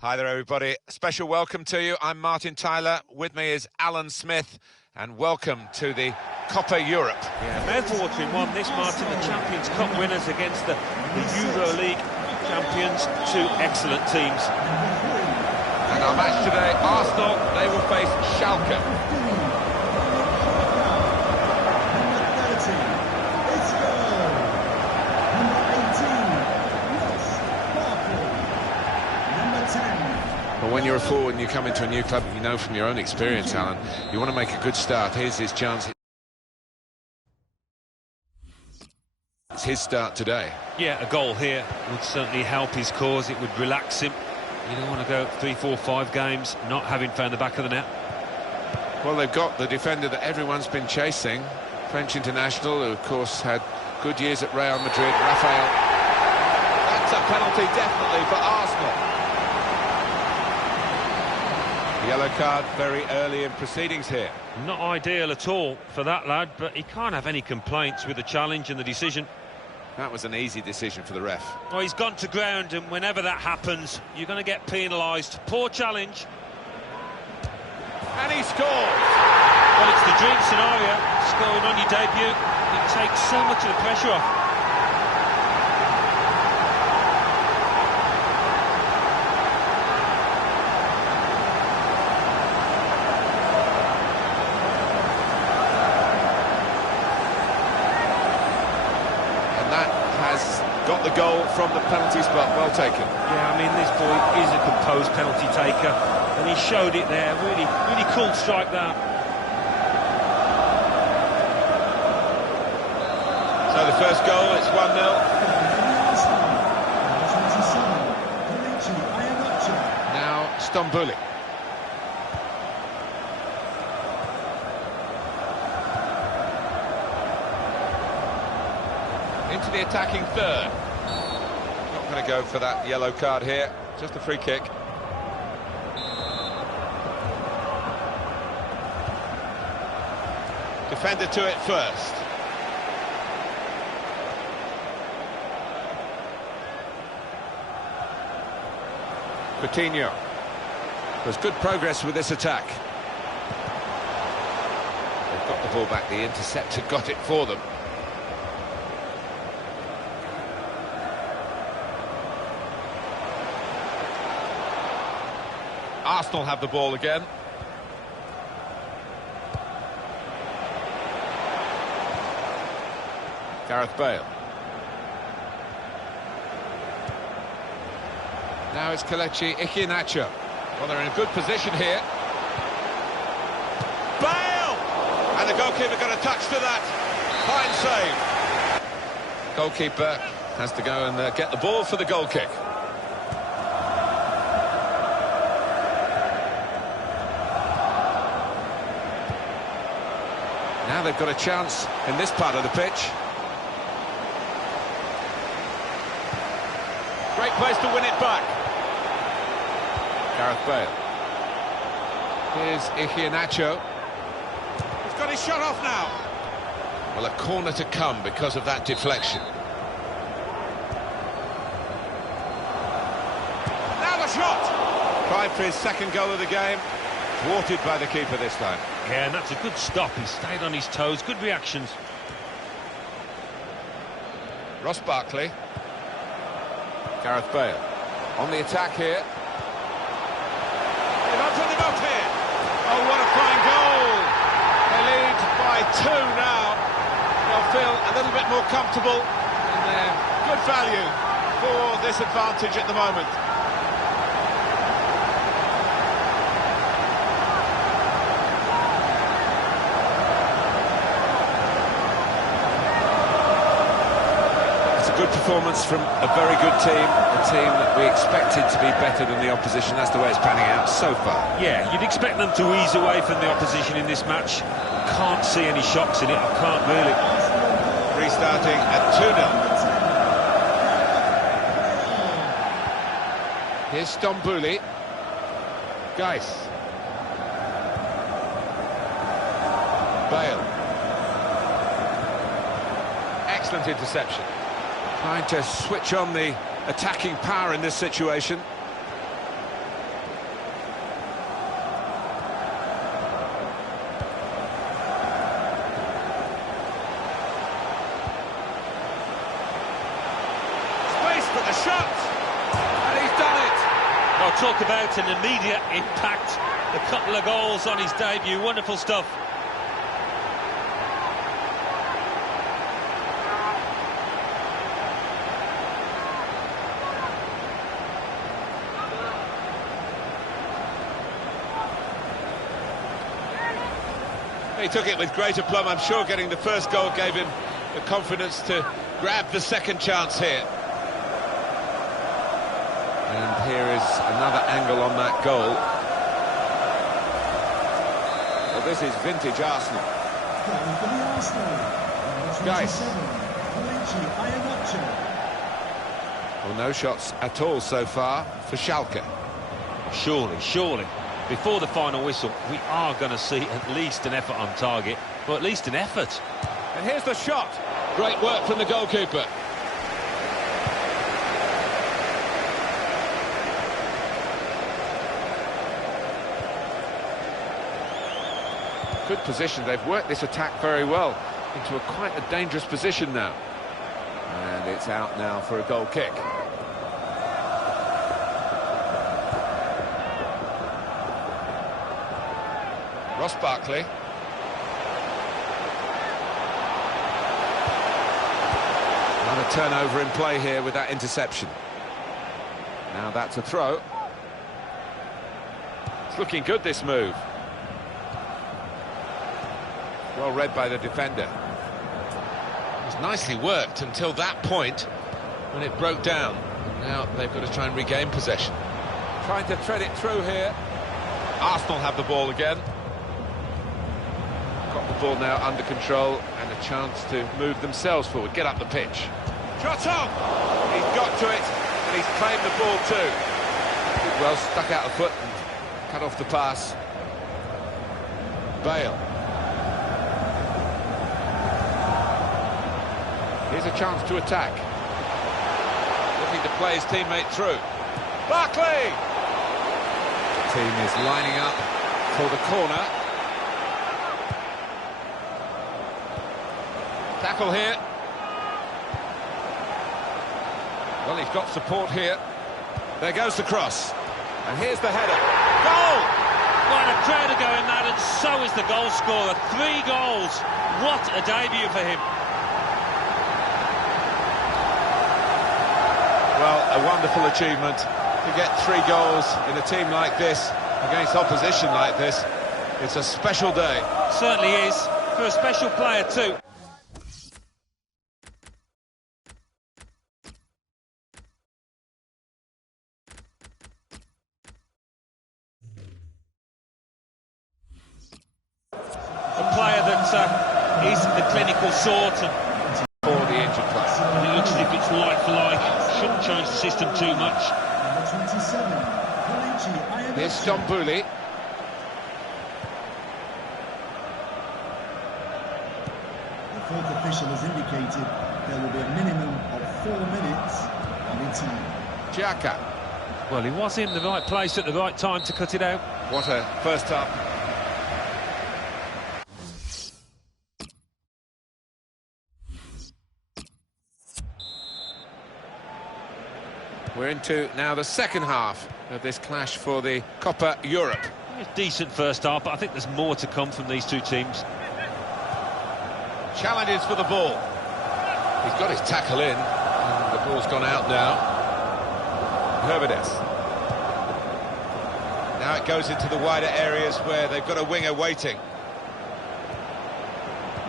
Hi there, everybody. Special welcome to you. I'm Martin Tyler. With me is Alan Smith, and welcome to the Copa Europe. Yeah, mouth-watering one, this, Martin. The Champions Cup winners against the Euro League champions. Two excellent teams. And our match today, Arsenal, they will face Schalke. But when you're a forward and you come into a new club, you know from your own experience, Alan, you want to make a good start. Here's his chance. It's his start today. Yeah, a goal here would certainly help his cause. It would relax him. You don't want to go 3, 4, 5 games not having found the back of the net. Well, they've got the defender that everyone's been chasing, French international, who of course had good years at Real Madrid, Rafael. That's a penalty definitely for Arsenal. Yellow card very early in proceedings here. Not ideal at all for that lad, but he can't have any complaints with the challenge and the decision. That was an easy decision for the ref. Well, he's gone to ground, and whenever that happens, you're going to get penalised. Poor challenge. And he scores! Well, it's the dream scenario. Scoring on your debut, it takes so much of the pressure off. Got the goal from the penalty spot, well taken. Yeah, I mean, this boy is a composed penalty taker, and he showed it there. Really cool strike that. So the first goal, it's 1-0. Now Stambouli. Into the attacking third. Not going to go for that yellow card here, just a free kick. Defender to it first. Coutinho. There's good progress with this attack. They've got the ball back, the interceptor got it for them. Arsenal have the ball again. Gareth Bale. Now it's Kelechi Iheanacho. Well, they're in a good position here. Bale! And the goalkeeper got a touch to that. Fine save. Goalkeeper has to go and get the ball for the goal kick. Now they've got a chance in this part of the pitch. Great place to win it back. Gareth Bale. Here's Iheanacho. He's got his shot off now. Well, a corner to come because of that deflection. Now the shot! Tried for his second goal of the game. Thwarted by the keeper this time. Yeah, and that's a good stop. He stayed on his toes. Good reactions. Ross Barkley. Gareth Bale. On the attack here. They've opened them up here. Oh, what a fine goal. They lead by 2 now. They'll feel a little bit more comfortable. And they're good value for this advantage at the moment. Good performance from a very good team, a team that we expected to be better than the opposition. That's the way it's panning out so far. Yeah, you'd expect them to ease away from the opposition in this match. Can't see any shocks in it, I can't really. Restarting at 2-0. Here's Stambouli. Geis. Bale. Excellent interception. Trying to switch on the attacking power in this situation. A shot! And he's done it! Well, talk about an immediate impact. A couple of goals on his debut. Wonderful stuff. He took it with great aplomb. I'm sure getting the first goal gave him the confidence to grab the second chance here. And here is another angle on that goal. Well, this is vintage Arsenal. Guys. Well, no shots at all so far for Schalke. Surely, before the final whistle, we are going to see at least an effort on target, or at least an effort. And here's the shot. Great work from the goalkeeper. Good position. They've worked this attack very well into quite a dangerous position now. And it's out now for a goal kick. Ross Barkley. Another turnover in play here with that interception. Now that's a throw. It's looking good, this move. Well read by the defender. It was nicely worked until that point when it broke down. Now they've got to try and regain possession. Trying to thread it through here. Arsenal have the ball again. Got the ball now under control and a chance to move themselves forward, get up the pitch. Shot on! He's got to it and he's claimed the ball too. Well, stuck out the foot and cut off the pass. Bale. Here's a chance to attack. Looking to play his teammate through. Barkley! The team is lining up for the corner. Tackle here. Well, he's got support here. There goes the cross. And here's the header. Goal! Well, a crowd are going mad, and so is the goal scorer. 3 goals. What a debut for him. Well, a wonderful achievement to get 3 goals in a team like this, against opposition like this. It's a special day. Certainly is, for a special player too. A player that is the clinical sort and For the injured player. it looks as if it's like for like. Shouldn't change the system too much. Here's Stambouli. The fourth official has indicated there will be a minimum of 4 minutes added time. Xhaka. Well, he was in the right place at the right time to cut it out. What a first up. We're into now the second half of this clash for the Copa Europe. Decent first half, but I think there's more to come from these two teams. Challenges for the ball. He's got his tackle in, and the ball's gone out now. Herbedes. Now it goes into the wider areas where they've got a winger waiting.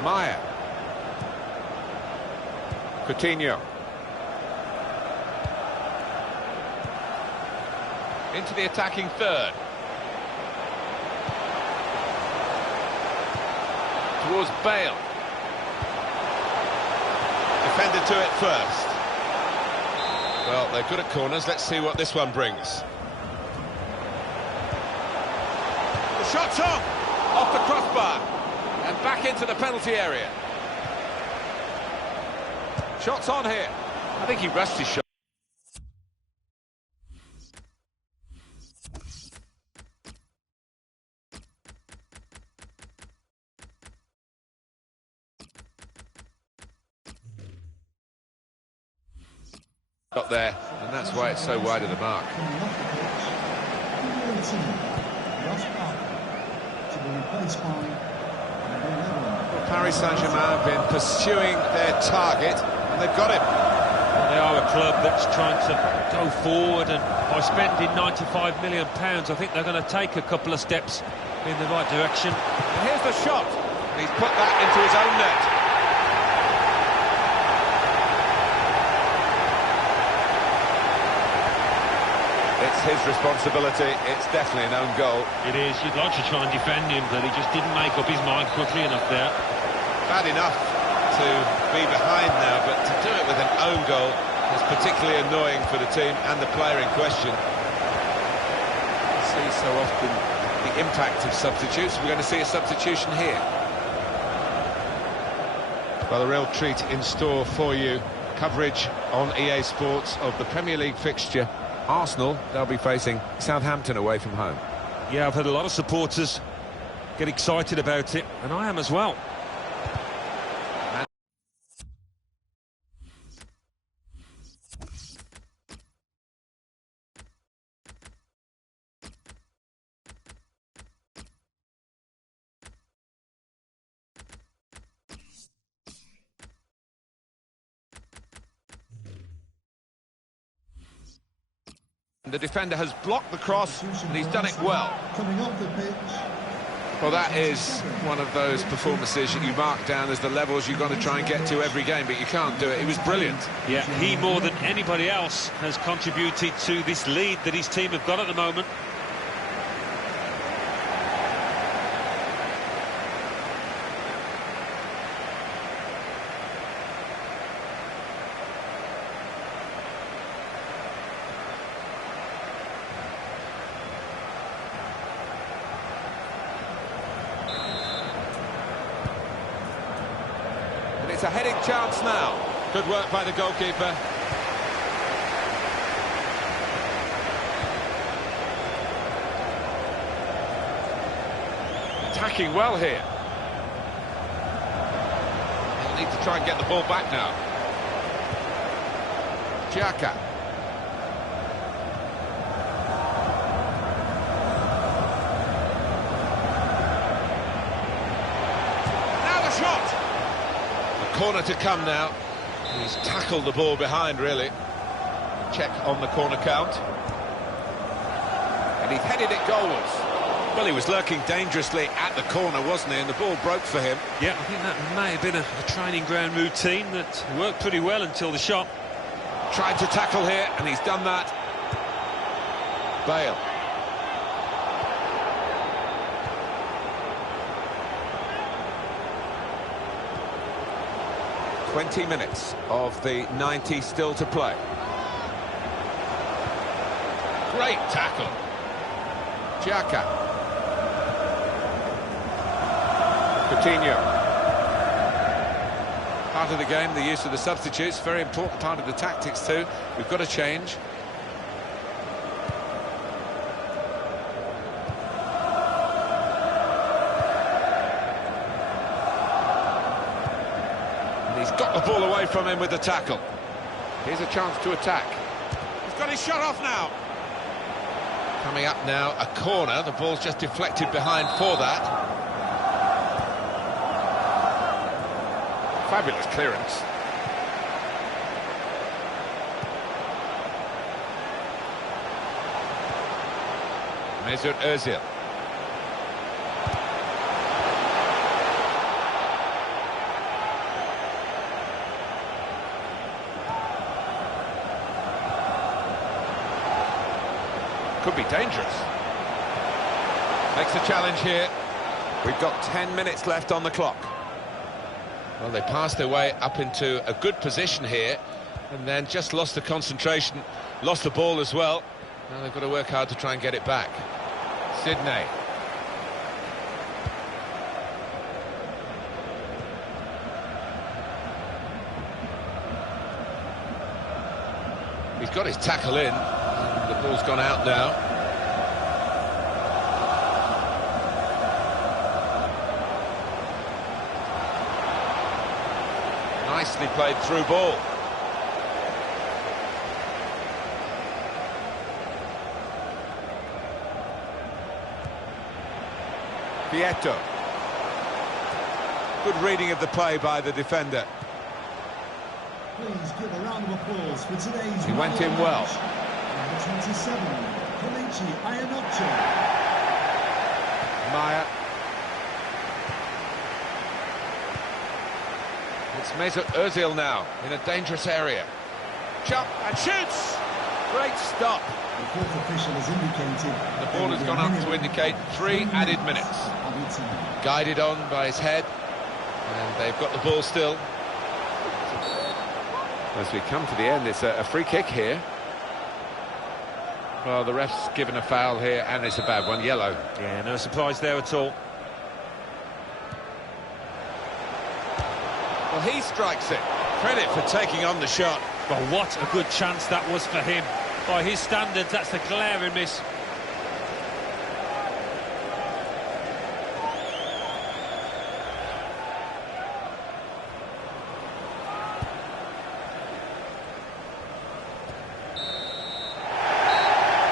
Maya. Coutinho. Into the attacking third. Towards Bale. Defender to it first. Well, they're good at corners. Let's see what this one brings. The shot's on! Off the crossbar. And back into the penalty area. Shots on here. I think he rushed his shot. got there, and that's why it's so wide of the mark. Coming off the pitch, number 18, Ross Barker, to be replaced by number 11. Well, Paris Saint-Germain have been pursuing their target, and they've got him. Well, they are a club that's trying to go forward, and by spending £95 million, I think they're going to take a couple of steps in the right direction. And here's the shot. And he's put that into his own net. It's his responsibility. It's definitely an own goal. It is. You'd like to try and defend him, but he just didn't make up his mind quickly enough there. Bad enough to be behind now, but to do it with an own goal is particularly annoying for the team and the player in question. You see so often the impact of substitutes. We're going to see a substitution here. Well, a real treat in store for you. Coverage on EA Sports of the Premier League fixture. Arsenal, they'll be facing Southampton away from home. Yeah, I've had a lot of supporters get excited about it, and I am as well. The defender has blocked the cross, and he's done it well. Coming off the pitch. Well, that is one of those performances that you mark down as the levels you're going to try and get to every game, but you can't do it. He was brilliant. Yeah, he more than anybody else has contributed to this lead that his team have got at the moment. It's a heading chance now. Good work by the goalkeeper. Attacking well here. They'll need to try and get the ball back now. Xhaka. Now the shot! Corner to come now. He's tackled the ball behind, really. Check on the corner count. And he's headed it goalwards. Well, he was lurking dangerously at the corner, wasn't he? And the ball broke for him. Yeah, I think that may have been a training ground routine that worked pretty well until the shot. Tried to tackle here, and he's done that. Bale. "20 minutes of the 90 still to play. Great tackle. Xhaka. Coutinho. Part of the game, the use of the substitutes, very important part of the tactics too. We've got to change. He's got the ball away from him with the tackle. Here's a chance to attack. He's got his shot off now. Coming up now, a corner. The ball's just deflected behind for that. Fabulous clearance. Mesut Ozil. Could be dangerous. Makes a challenge here. We've got 10 minutes left on the clock. Well, they passed their way up into a good position here, and then just lost the concentration, lost the ball as well. Now they've got to work hard to try and get it back. Sydney. He's got his tackle in. The ball's gone out now. Nicely played through ball. Vieto. Good reading of the play by the defender. Please give a round of applause for today's He went in well. Number 27, Kelechi Iheanacho. Maya. It's Mesut Ozil now in a dangerous area. Jump and shoots! Great stop. The fourth official has indicated The ball has gone up to indicate 3 added minutes. Guided on by his head, and they've got the ball still. As we come to the end, it's a free kick here. Well, the ref's given a foul here, and it's a bad one, yellow. Yeah, no surprise there at all. Well, he strikes it. Credit for taking on the shot. Well, what a good chance that was for him. By his standards, that's a glaring miss.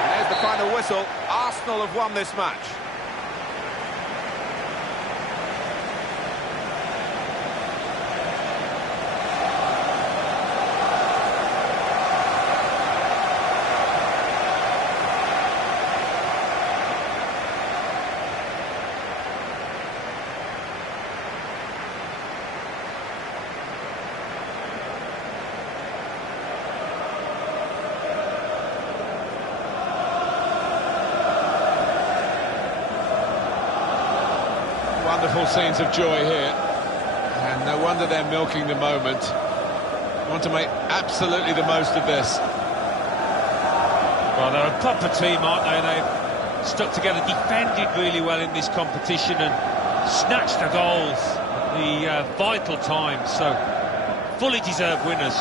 And there's the final whistle. Arsenal have won this match. Wonderful scenes of joy here, and no wonder they're milking the moment. Want to make absolutely the most of this. Well, they're a proper team, aren't they? They've stuck together, defended really well in this competition and snatched the goals at the vital times. So, fully deserved winners.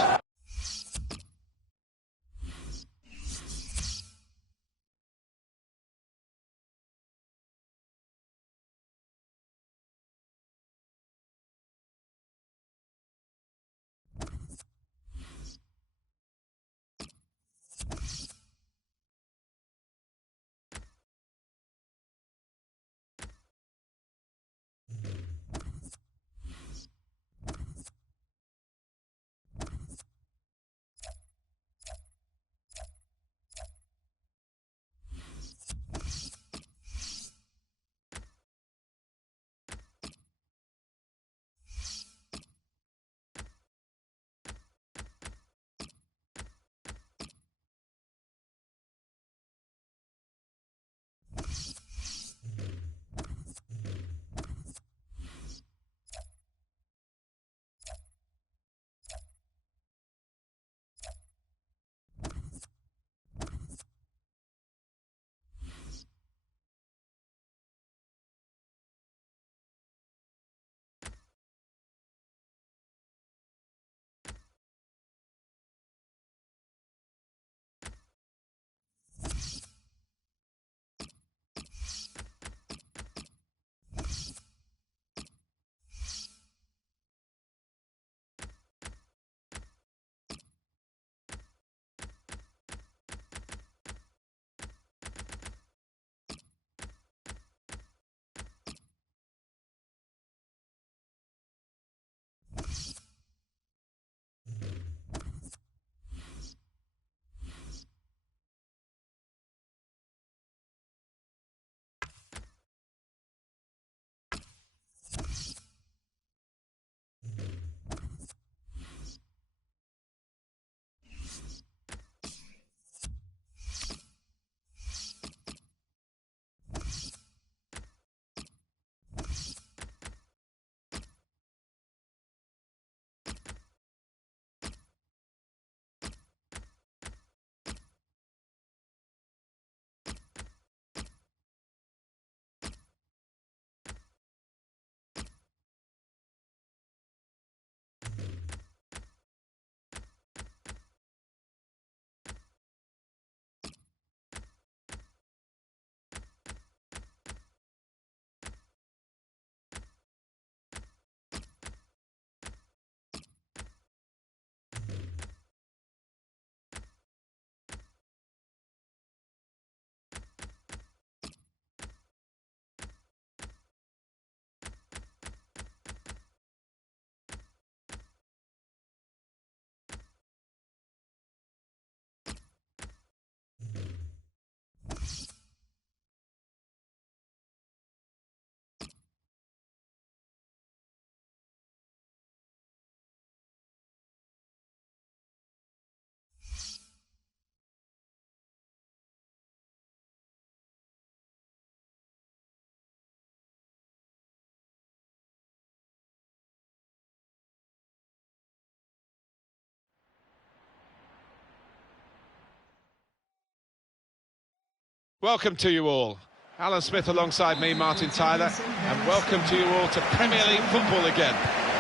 Welcome to you all. Alan Smith alongside me, Martin Tyler, and welcome to you all to Premier League football again.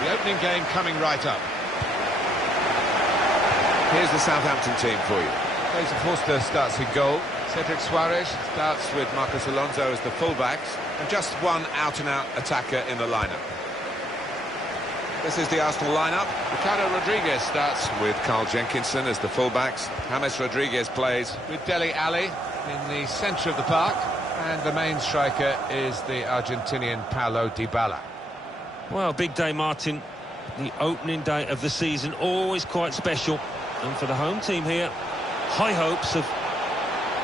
The opening game coming right up. Here's the Southampton team for you. Fraser Forster starts in goal. Cedric Suarez starts with Marcos Alonso as the fullbacks, and just one out-and-out attacker in the lineup. This is the Arsenal lineup. Ricardo Rodriguez starts with Carl Jenkinson as the fullbacks. James Rodriguez plays with Dele Alli in the centre of the park, and the main striker is the Argentinian Paulo Dybala. Well, big day, Martin. The opening day of the season, always quite special. And for the home team here, high hopes of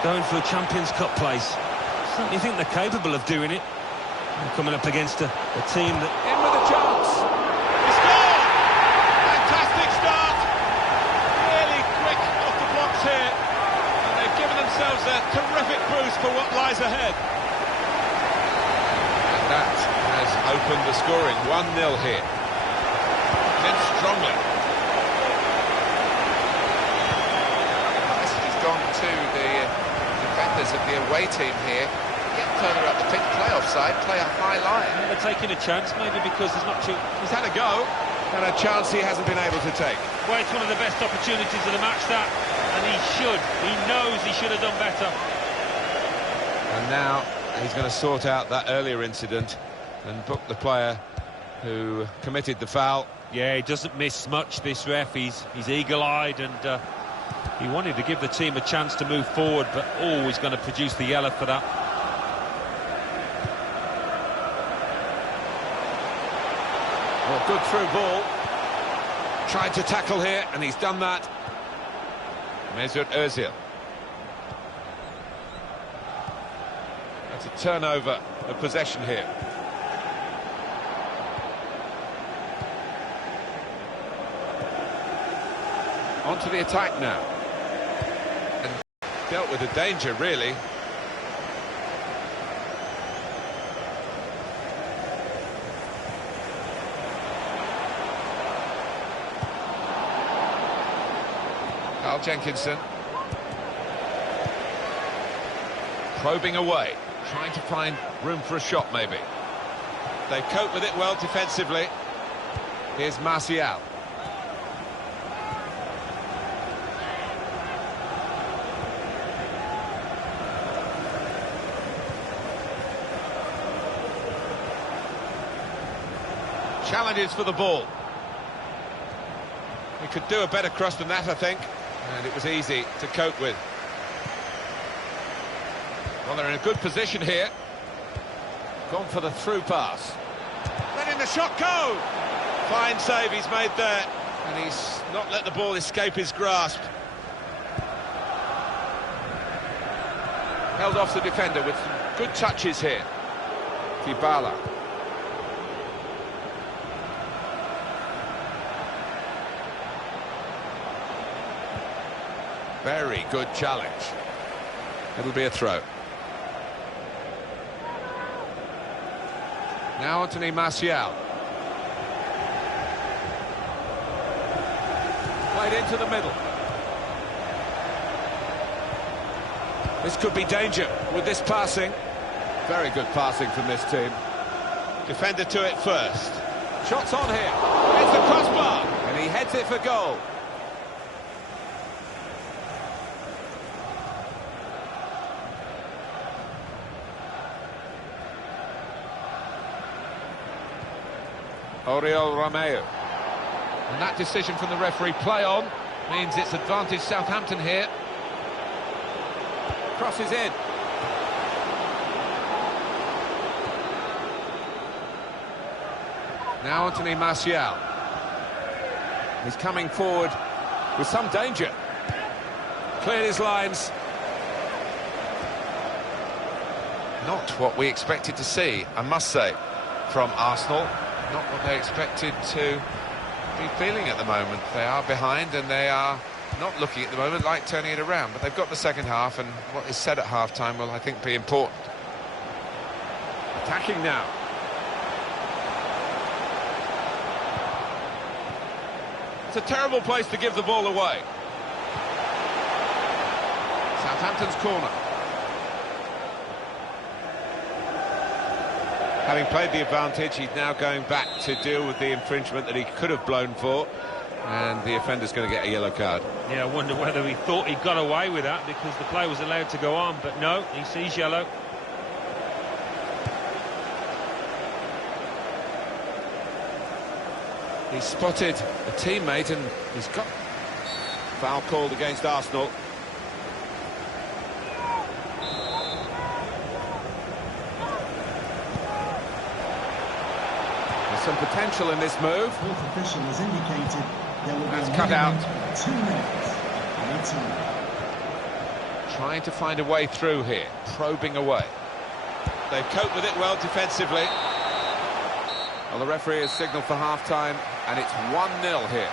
going for a Champions Cup place. Certainly think they're capable of doing it. And coming up against a team that... In with a chance! He scored! Fantastic start! Really quick off the blocks here. And they've given themselves a terrific boost for what lies ahead. And that has opened the scoring. 1-0 here. In strongly. Gone to the defenders of the away team here. Get further up the pitch, play offside, play a high line. Yeah, they're taking a chance, maybe because there's not too... He's had a go, and a chance he hasn't been able to take. Well, it's one of the best opportunities of the match, that, and he knows he should have done better. And now he's going to sort out that earlier incident and book the player who committed the foul. Yeah, he doesn't miss much, this ref. He's eagle-eyed, and he wanted to give the team a chance to move forward, but always going to produce the yellow for that. Well, good through ball. Tried to tackle here, and he's done that. Mesut Ozil. That's a turnover of possession here. On to the attack now. And dealt with the danger, really. Carl Jenkinson. Probing away, trying to find room for a shot, maybe. They cope with it well defensively. Here's Martial. Challenges for the ball. He could do a better cross than that, I think, and it was easy to cope with. Well, they're in a good position here. Gone for the through pass. Letting the shot go! Fine save he's made there, and he's not let the ball escape his grasp. Held off the defender with some good touches here. Dybala. Very good challenge. It'll be a throw. Now Anthony Martial. Played into the middle. This could be danger with this passing. Very good passing from this team. Defender to it first. Shots on here. It's the crossbar. And he heads it for goal. Oriol Romeu. And that decision from the referee, play on, means it's advantage Southampton here. Crosses in. Now Anthony Martial. He's coming forward with some danger. Cleared his lines. Not what we expected to see, I must say, from Arsenal. Not what they expected to be feeling at the moment. They are behind and they are not looking at the moment like turning it around, but they've got the second half, and what is said at half-time will, I think, be important. Attacking now. It's a terrible place to give the ball away. Southampton's corner. Having played the advantage, he's now going back to deal with the infringement that he could have blown for, and the offender's going to get a yellow card. Yeah, I wonder whether he thought he got away with that because the player was allowed to go on, but no, he sees yellow. He's spotted a teammate and he's got foul called against Arsenal. Some potential in this move. Fourth official has indicated there will be That's a cut out. minimum of 2 minutes added time. Trying to find a way through here, probing away. They've coped with it well defensively. Well, the referee has signalled for half-time, and it's 1-0 here.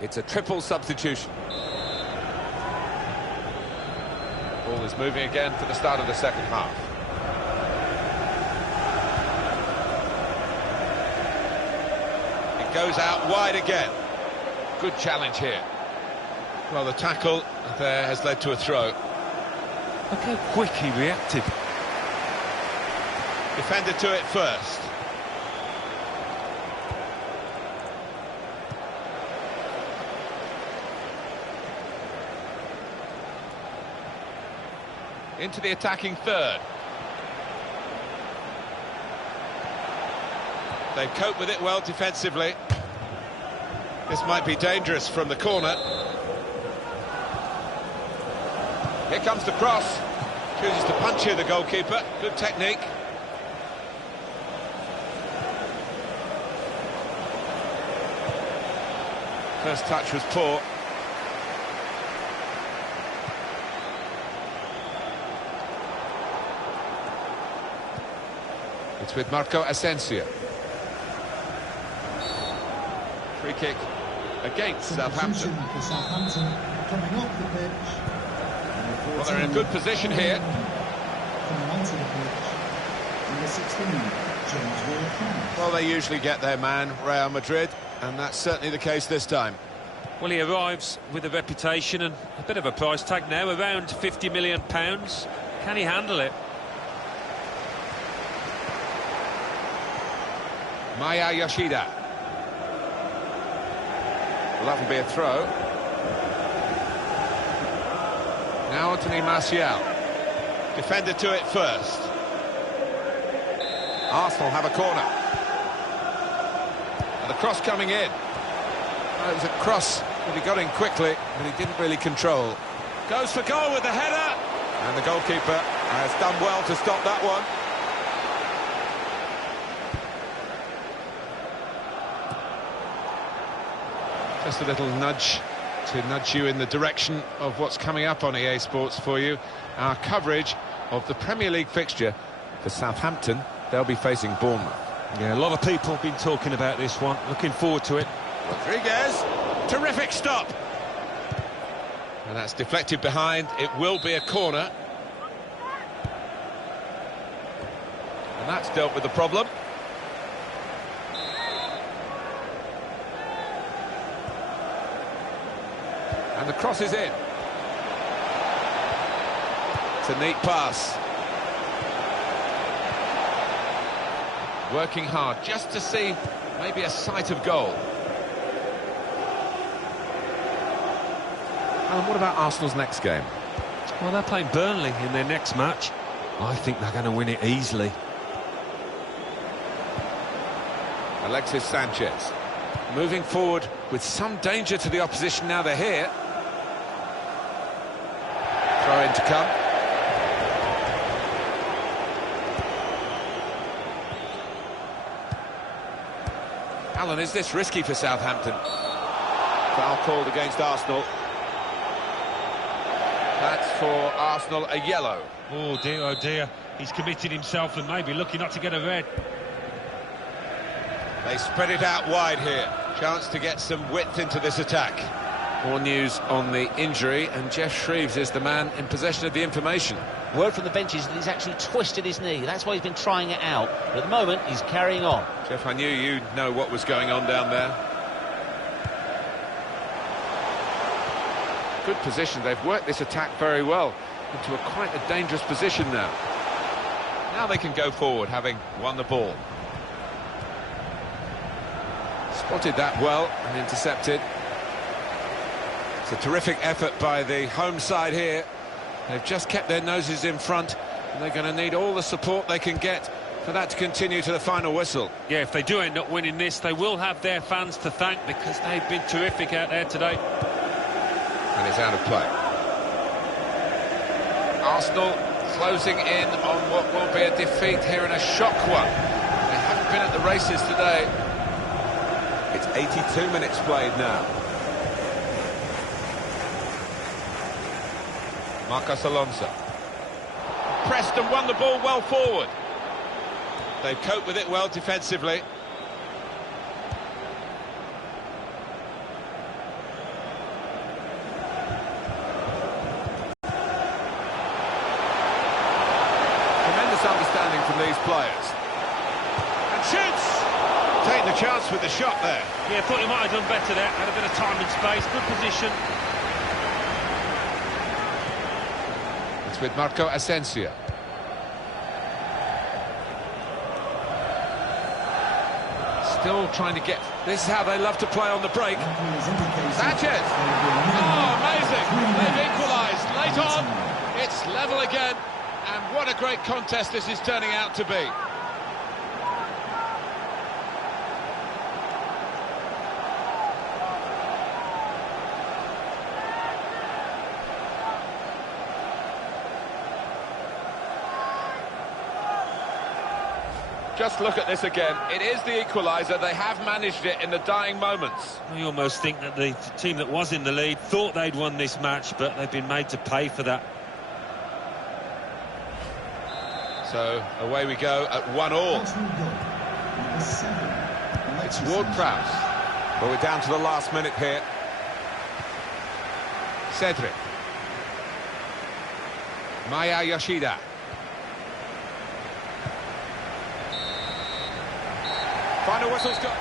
It's a triple substitution. Ball is moving again for the start of the second half. It goes out wide again. Good challenge here. Well, the tackle there has led to a throw. Look how quick he reacted. Defender to it first. Into the attacking third. They've coped with it well defensively. This might be dangerous from the corner. Here comes the cross. Chooses to punch here, the goalkeeper. Good technique. First touch was poor. It's with Marco Asensio. Free kick against Southampton. For Southampton coming off the pitch. Well, they're in a good position here. Coming onto the pitch. Number 16, James Ward-Prowse. Well, they usually get their man, Real Madrid, and that's certainly the case this time. Well, he arrives with a reputation and a bit of a price tag now, around £50 million. Can he handle it? Maya Yoshida. Well, that will be a throw. Now Anthony Martial. Defender to it first. Arsenal have a corner. And the cross coming in. Well, it was a cross that he got in quickly, but he didn't really control. Goes for goal with the header. And the goalkeeper has done well to stop that one. Just a little nudge to nudge you in the direction of what's coming up on EA Sports for you. Our coverage of the Premier League fixture for Southampton. They'll be facing Bournemouth. Yeah, a lot of people have been talking about this one. Looking forward to it. Rodriguez, terrific stop. And that's deflected behind. It will be a corner. And that's dealt with the problem. And the cross is in. It's a neat pass. Working hard just to see maybe a sight of goal. And what about Arsenal's next game? Well, they're playing Burnley in their next match. I think they're going to win it easily. Alexis Sanchez moving forward with some danger to the opposition now they're here. Throw in to come. Alan, is this risky for Southampton? Foul called against Arsenal. That's for Arsenal, a yellow. Oh dear, he's committed himself and maybe lucky not to get a red. They spread it out wide here. Chance to get some width into this attack. More news on the injury, and Jeff Shreves is the man in possession of the information. Word from the bench is that he's actually twisted his knee. That's why he's been trying it out. But at the moment, he's carrying on. Jeff, I knew you'd know what was going on down there. Good position. They've worked this attack very well into quite a dangerous position now. Now they can go forward, having won the ball. Spotted that well and intercepted. It's a terrific effort by the home side here. They've just kept their noses in front, and they're going to need all the support they can get for that to continue to the final whistle. Yeah, if they do end up winning this, they will have their fans to thank because they've been terrific out there today. And it's out of play. Arsenal closing in on what will be a defeat here in a shock one. They haven't been at the races today. It's 82 minutes played now. Marcos Alonso. Pressed and won the ball well forward. They've coped with it well defensively. Tremendous understanding from these players. And shoots! Taking the chance with the shot there. Yeah, thought he might have done better there. Had a bit of time and space, good position. It's with Marco Asensio. Still trying to get... This is how they love to play on the break. Sanchez! Oh, amazing! They've equalised late on. It's level again. And what a great contest this is turning out to be. Just look at this again. It is the equaliser. They have managed it in the dying moments. You almost think that the team that was in the lead thought they'd won this match, but they've been made to pay for that. So away we go at 1-1. It's Ward-Prowse. Well, we're down to the last minute here. Cedric. Maya Yoshida. Final whistle's got...